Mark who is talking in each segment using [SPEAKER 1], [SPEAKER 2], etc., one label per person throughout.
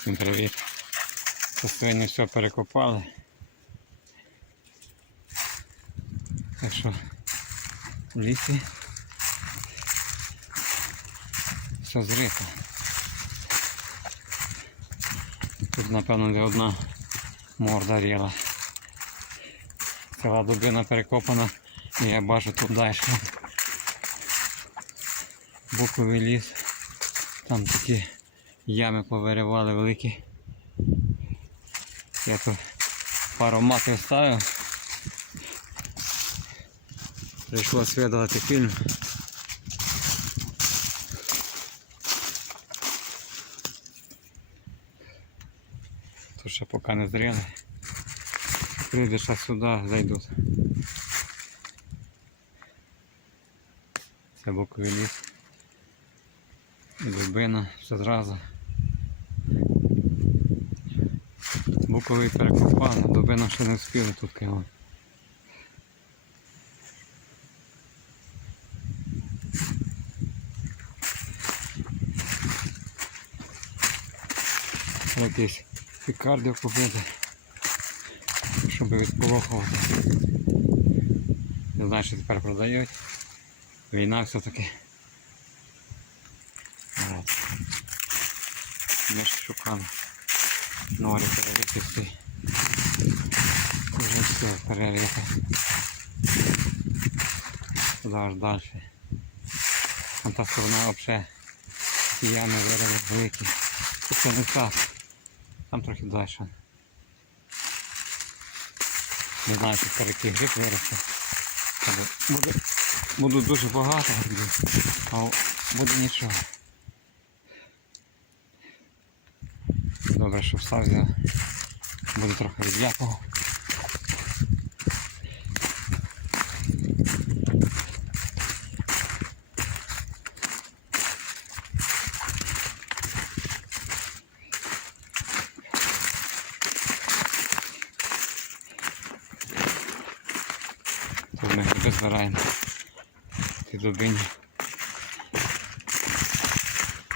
[SPEAKER 1] Всім привіт. Сьогодні все перекопали. Так що в лісі все зрито. Тут напевно не одна морда ріла. Ціла дубина перекопана і я бачу тут далі. Буковий ліс. Там такі ями повиривали великі. Я тут пару матів ставив. Прийшлось видалити фільм. То ще поки не зріли. Прийдеш а сюди, зайдуть. Це боковий ліс. Дубина, все зразу. Буковий перекопали, дубина ще не встигли тут кого. Якийсь пікардіо купити, щоб відполохувати. Не знаю, що тепер продають. Війна все-таки. Ми ж шукали. Норі перевірити всі. Вже все перевірити. Туди аж далі. Там та сторона взагалі ями вирили великі. Це не так. Там трохи далі. Не знаю, чи який гриб виросте. Буде, буде дуже багато а буде нічого. Добре, що встав взяв. Буде трохи відляпого. Тут ми гриби збираємо. Ті дубині.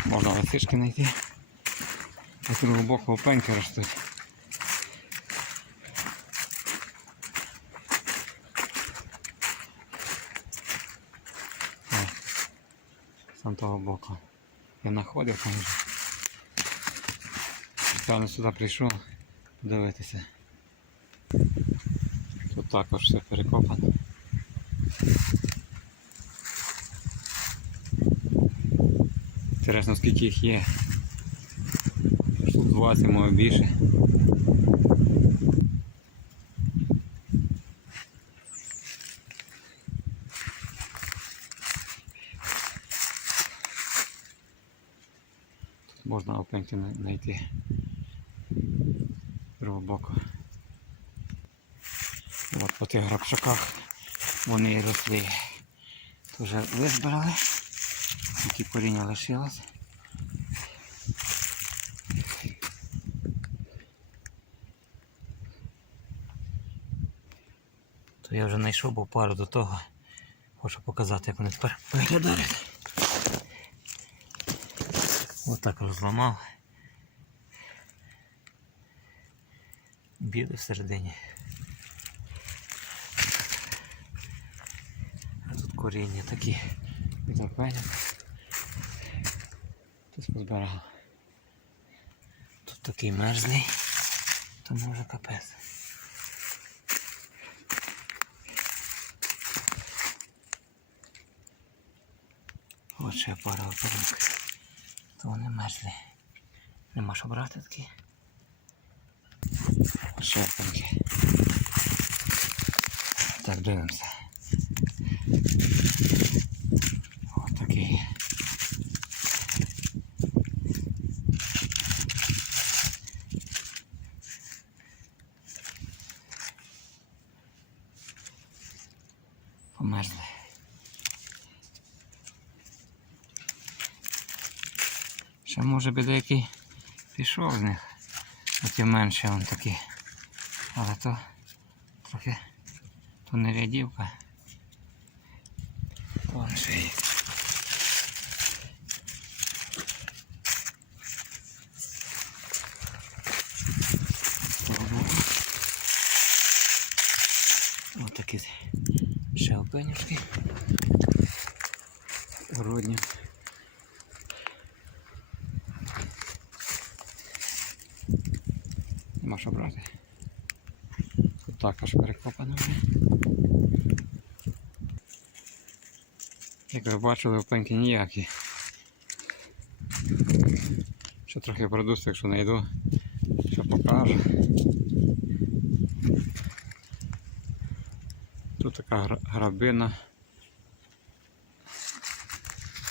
[SPEAKER 1] Можна лисички знайти. А тут глибоко опеньки ростуть. З того боку. Я знаходив там. Спеціально сюди прийшов подивитися. Тут також все перекопано. Інтересно, скільки їх є. 20, більше. Тут можна опеньки знайти боку. От по тих грабшаках вони і росли. Тут вже визбирали, тільки коріння лишилось. Я вже знайшов був пару до того. Хочу показати, як вони тепер виглядають. Отак розламав. Біди всередині. А тут коріння такі підопені. Тут позбирав. Тут такий мерзлий, то може капець. От ще пара. То вони мерзлі. Нема що брати такі. От ще. Так, дивимося. Ще може би деякий пішов з них. Оті менші вон такі. Але то трохи то не рядівка. Вон ще є. Ось такі ще опенюшки. Родні. Нема що брати. Тут також перекопано. Як ви бачили, опеньки ніякі. Ще трохи продусту, якщо знайду, що покажу. Тут така гра- грабина.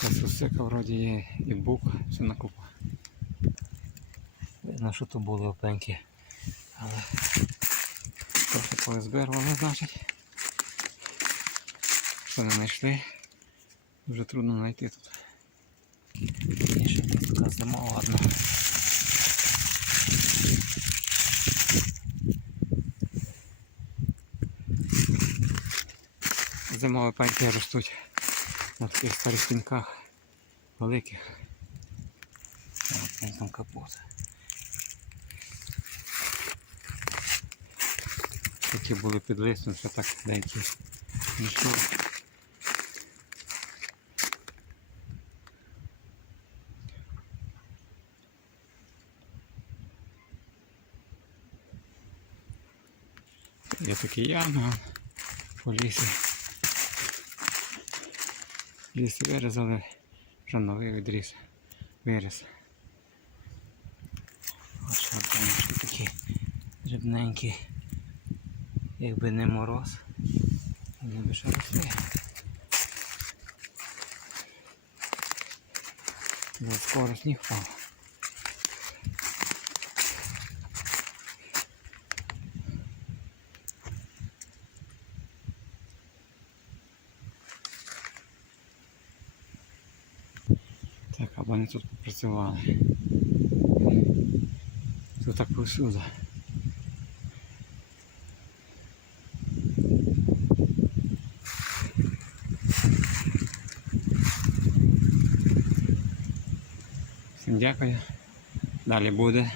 [SPEAKER 1] Сусика вроді є і бук, все на купу. Видно, що тут були опеньки. Але трохи повизбирували, значить. Що не знайшли. Дуже трудно знайти тут. І ще тут зимова одна. Зимові паньки ростуть на таких старих пінках великих. От там капот. Такі були під листом, що так деякі нічого. Є такі ями по лісі. Ліс вирізали, вже новий відріз. Виріз. Ось що там такі дрібненькі. Якби не мороз, вони б ще росли. Бо скоро сніг впав. Так, а вони тут попрацювали. Тут так повсюди. Дякую. Далі буде.